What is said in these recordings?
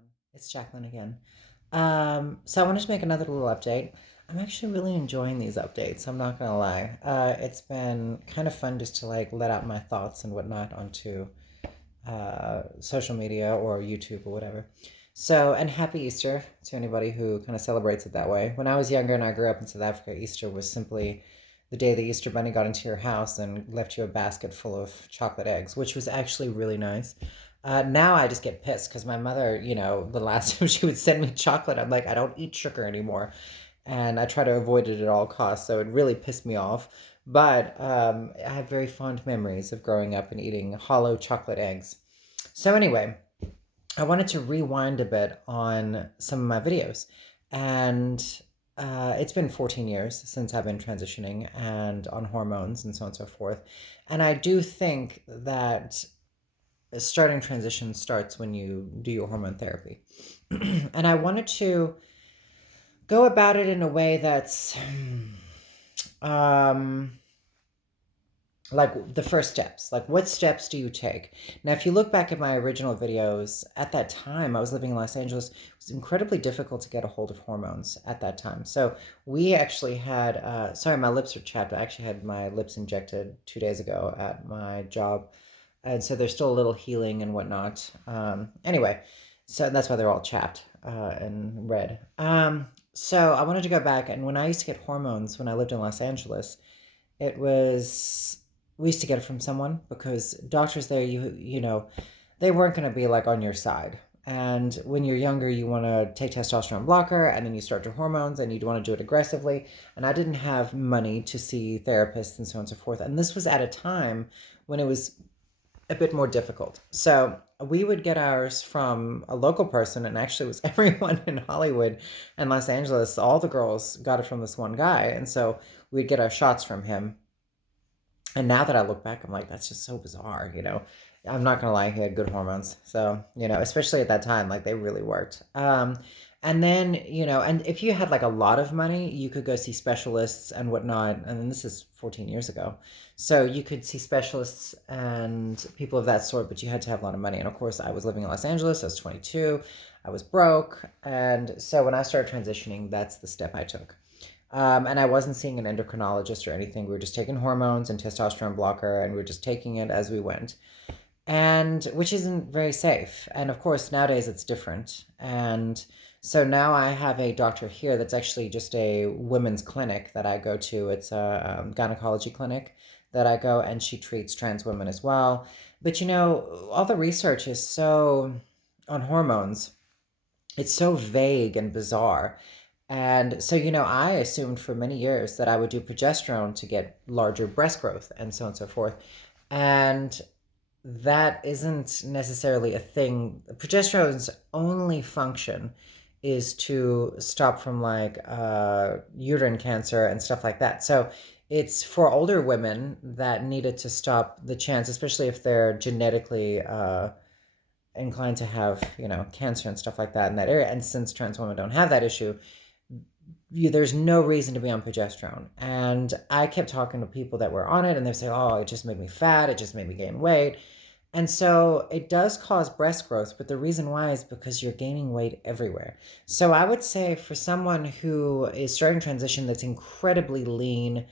everyone. It's Jacqueline again. So I wanted to make another little update. I'm actually really enjoying these updates. I'm not gonna lie. It's been kind of fun just to like let out my thoughts and whatnot onto social media or YouTube or whatever. So, and happy Easter to anybody who kind of celebrates it that way. When I was younger and I grew up in South Africa, Easter was simply the day the Easter Bunny got into your house and left you a basket full of chocolate eggs, which was actually really nice. Now I just get pissed because my mother, the last time she would send me chocolate, I'm like, I don't eat sugar anymore. And I try to avoid it at all costs. So it really pissed me off. But I have very fond memories of growing up and eating hollow chocolate eggs. So, anyway, I wanted to rewind a bit on some of my videos. And it's been 14 years since I've been transitioning and on hormones and so on and so forth. And I do think that starting transition starts when you do your hormone therapy. And I wanted to go about it in a way that's um, like the first steps. Like, what steps do you take? Now, if you look back at my original videos, at that time, I was living in Los Angeles. It was incredibly difficult to get a hold of hormones at that time. So, we actually had, sorry, my lips are chapped. I actually had my lips injected 2 days ago at my job. And so, there's still a little healing and whatnot. Anyway, so that's why they're all chapped and red. So, I wanted to go back. And when I used to get hormones when I lived in Los Angeles, it was we used to get it from someone because doctors there they weren't going to be like on your side. And when you're younger, you want to take testosterone blocker and then you start your hormones and you want to do it aggressively. And I didn't have money to see therapists and so on and so forth. And this was at a time when it was a bit more difficult. So we would get ours from a local person, and actually it was everyone in Hollywood and Los Angeles. All the girls got it from this one guy. And so we'd get our shots from him. And now that I look back, I'm like, that's just so bizarre. I'm not gonna lie, he had good hormones. So, especially at that time, like they really worked. And then, and if you had like a lot of money, you could go see specialists and whatnot. And this is 14 years ago. So you could see specialists and people of that sort, but you had to have a lot of money. And of course, I was living in Los Angeles. I was 22. I was broke. And so when I started transitioning, that's the step I took. And I wasn't seeing an endocrinologist or anything. We were just taking hormones and testosterone blocker, and we were just taking it as we went, and which isn't very safe. And of course, nowadays it's different. And so now I have a doctor here that's actually just a women's clinic that I go to. It's a gynecology clinic that I go, and she treats trans women as well. But all the research is so on hormones. It's so vague and bizarre. And so, I assumed for many years that I would do progesterone to get larger breast growth and so on and so forth. And that isn't necessarily a thing. Progesterone's only function is to stop from like uterine cancer and stuff like that. So it's for older women that needed to stop the chance, especially if they're genetically inclined to have, cancer and stuff like that in that area. And since trans women don't have that issue, there's no reason to be on progesterone. And I kept talking to people that were on it, and they say, oh, it just made me fat, it just made me gain weight. And so it does cause breast growth, but the reason why is because you're gaining weight everywhere. So I would say for someone who is starting transition that's incredibly lean,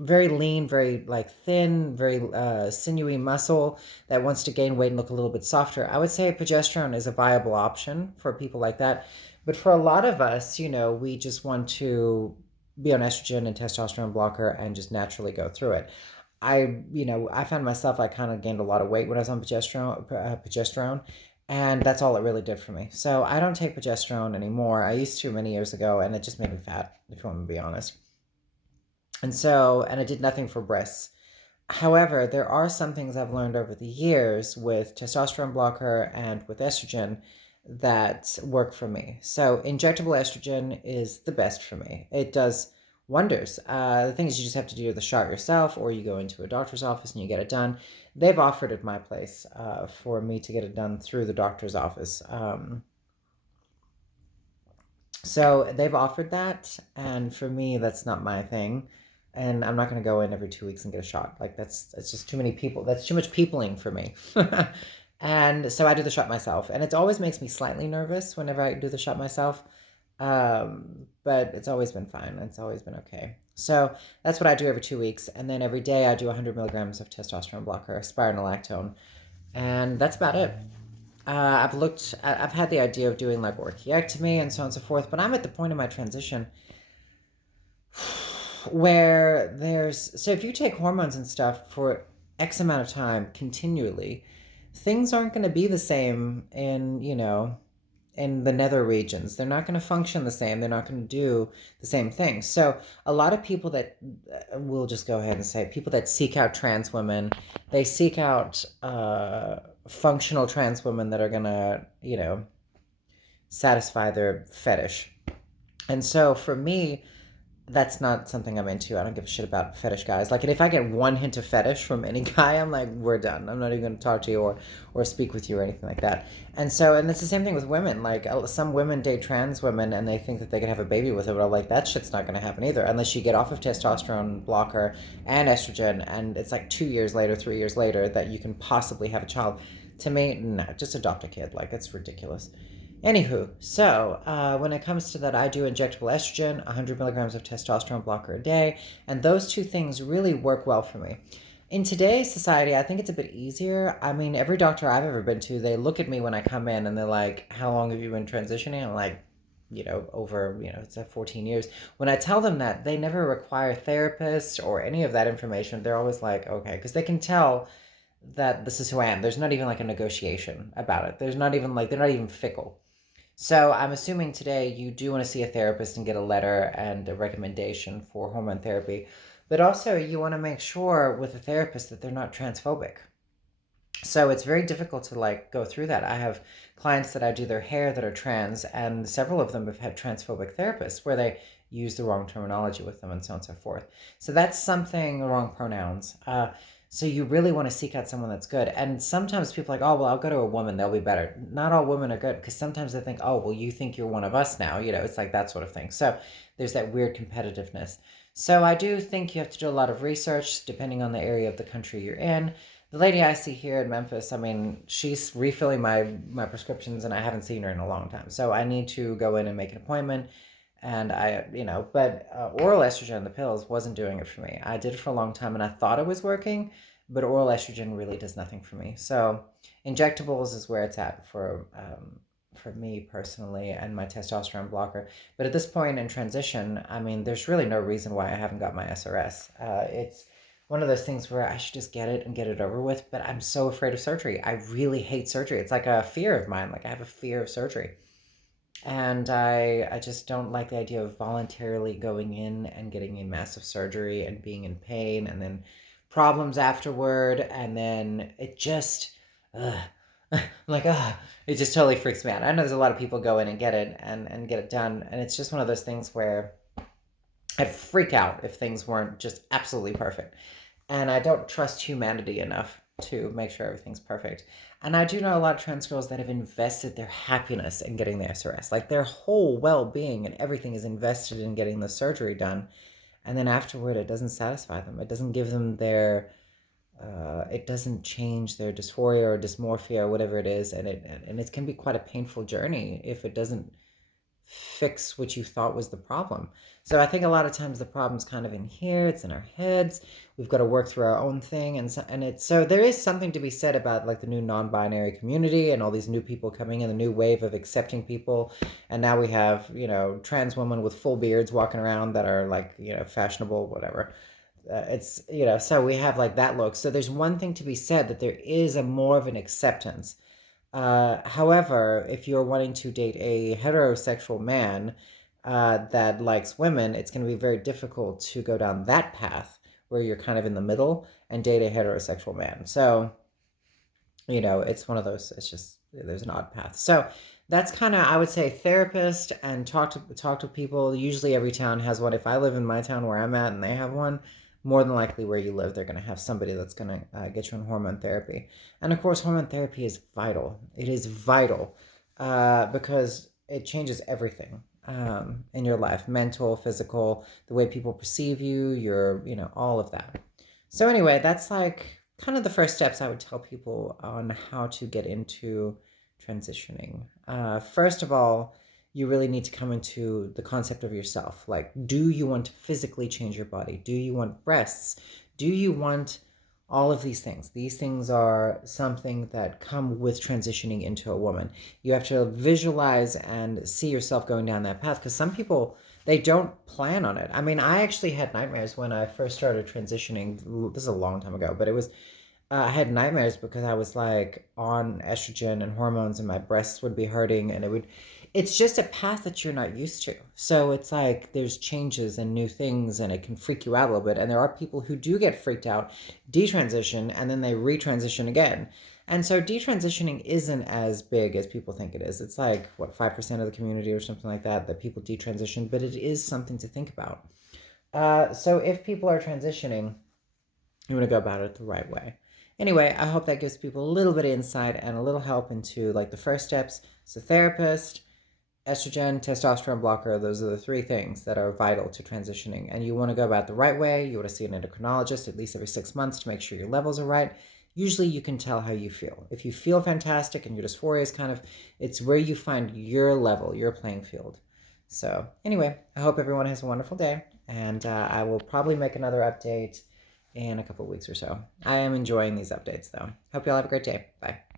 very lean, very like thin, very sinewy muscle that wants to gain weight and look a little bit softer, I would say progesterone is a viable option for people like that. But for a lot of us, we just want to be on estrogen and testosterone blocker and just naturally go through it. I found myself, I kind of gained a lot of weight when I was on progesterone, and that's all it really did for me. So I don't take progesterone anymore. I used to many years ago, and it just made me fat, if you want me to be honest. And it did nothing for breasts. However, there are some things I've learned over the years with testosterone blocker and with estrogen that work for me. So, injectable estrogen is the best for me. It does wonders. The thing is, you just have to do the shot yourself, or you go into a doctor's office and you get it done. They've offered at my place for me to get it done through the doctor's office. So they've offered that, and for me, that's not my thing. And I'm not going to go in every 2 weeks and get a shot. Like it's just too many people. That's too much peopling for me. And so I do the shot myself, and it always makes me slightly nervous whenever I do the shot myself. But it's always been fine. It's always been okay. So that's what I do every 2 weeks, and then every day I do 100 milligrams of testosterone blocker, spironolactone, and that's about it. I've had the idea of doing like orchiectomy and so on and so forth, but I'm at the point in my transition where so if you take hormones and stuff for X amount of time continually, things aren't going to be the same in the nether regions. They're not going to function the same. They're not going to do the same thing. So a lot of people that we'll just go ahead and say people that seek out trans women, they seek out functional trans women that are going to, satisfy their fetish. And so for me, that's not something I'm into. I don't give a shit about fetish guys. Like, if I get one hint of fetish from any guy, I'm like, we're done. I'm not even going to talk to you or speak with you or anything like that. And it's the same thing with women. Like, some women date trans women and they think that they can have a baby with it, but I'm like, that shit's not going to happen either unless you get off of testosterone blocker and estrogen, and it's like 2 years later, 3 years later that you can possibly have a child. To me, no, just adopt a kid. Like, it's ridiculous. Anywho, so when it comes to that, I do injectable estrogen, 100 milligrams of testosterone blocker a day, and those two things really work well for me. In today's society, I think it's a bit easier. I mean, every doctor I've ever been to, they look at me when I come in and they're like, how long have you been transitioning? I'm like, over, it's 14 years. When I tell them that, they never require therapists or any of that information. They're always like, okay, because they can tell that this is who I am. There's not even like a negotiation about it. There's not even like, they're not even fickle. So I'm assuming today you do want to see a therapist and get a letter and a recommendation for hormone therapy, but also you want to make sure with a therapist that they're not transphobic. So it's very difficult to like go through that. I have clients that I do their hair that are trans, and several of them have had transphobic therapists where they use the wrong terminology with them and so on and so forth. So that's something, wrong pronouns. So you really want to seek out someone that's good. And sometimes people are like, oh, well, I'll go to a woman, they'll be better. Not all women are good, because sometimes they think, oh, well, you think you're one of us now. It's like that sort of thing. So there's that weird competitiveness. So I do think you have to do a lot of research depending on the area of the country you're in. The lady I see here in Memphis, I mean, she's refilling my prescriptions, and I haven't seen her in a long time. So I need to go in and make an appointment. And but oral estrogen, the pills, wasn't doing it for me. I did it for a long time and I thought it was working, but oral estrogen really does nothing for me. So injectables is where it's at for me personally, and my testosterone blocker. But at this point in transition, I mean, there's really no reason why I haven't got my SRS. It's one of those things where I should just get it and get it over with, but I'm so afraid of surgery. I really hate surgery. It's like a fear of mine. Like, I have a fear of surgery. And I just don't like the idea of voluntarily going in and getting a massive surgery and being in pain and then problems afterward. And then it just, I'm like, it just totally freaks me out. I know there's a lot of people go in and get it and get it done. And it's just one of those things where I'd freak out if things weren't just absolutely perfect. And I don't trust humanity enough to make sure everything's perfect. And I do know a lot of trans girls that have invested their happiness in getting the SRS. Like, their whole well being and everything is invested in getting the surgery done. And then afterward, it doesn't satisfy them. It doesn't give them it doesn't change their dysphoria or dysmorphia or whatever it is. And it can be quite a painful journey if it doesn't fix what you thought was the problem. So I think a lot of times the problem's kind of in here. It's in our heads. We've got to work through our own thing, so there is something to be said about like the new non-binary community and all these new people coming in, the new wave of accepting people. And now we have trans women with full beards walking around that are like fashionable, whatever. It's so we have like that look. So there's one thing to be said, that there is a more of an acceptance. However, if you're wanting to date a heterosexual man that likes women, it's going to be very difficult to go down that path where you're kind of in the middle and date a heterosexual man. So, it's one of those, it's just, there's an odd path. So that's kind of, I would say, therapist and talk to people. Usually every town has one. If I live in my town where I'm at and they have one, more than likely where you live, they're going to have somebody that's going to get you on hormone therapy. And of course, hormone therapy is vital. It is vital because it changes everything in your life, mental, physical, the way people perceive you, all of that. So anyway, that's like kind of the first steps I would tell people on how to get into transitioning. First of all, you really need to come into the concept of yourself. Like, do you want to physically change your body? Do you want breasts? Do you want all of these things? These things are something that come with transitioning into a woman. You have to visualize and see yourself going down that path, because some people, they don't plan on it. I mean, I actually had nightmares when I first started transitioning. This is a long time ago, but it was I had nightmares because I was like on estrogen and hormones, and my breasts would be hurting, and it's just a path that you're not used to. So it's like there's changes and new things, and it can freak you out a little bit. And there are people who do get freaked out, detransition, and then they retransition again. And so detransitioning isn't as big as people think it is. It's like, what, 5% of the community or something like that, that people detransition, but it is something to think about. So if people are transitioning, you want to go about it the right way. Anyway, I hope that gives people a little bit of insight and a little help into like the first steps. So therapist, estrogen, testosterone blocker, those are the three things that are vital to transitioning. And you want to go about the right way. You want to see an endocrinologist at least every 6 months to make sure your levels are right. Usually you can tell how you feel. If you feel fantastic and your dysphoria is kind of, it's where you find your level, your playing field. So anyway, I hope everyone has a wonderful day. And I will probably make another update in a couple of weeks or so. I am enjoying these updates though. Hope you all have a great day. Bye.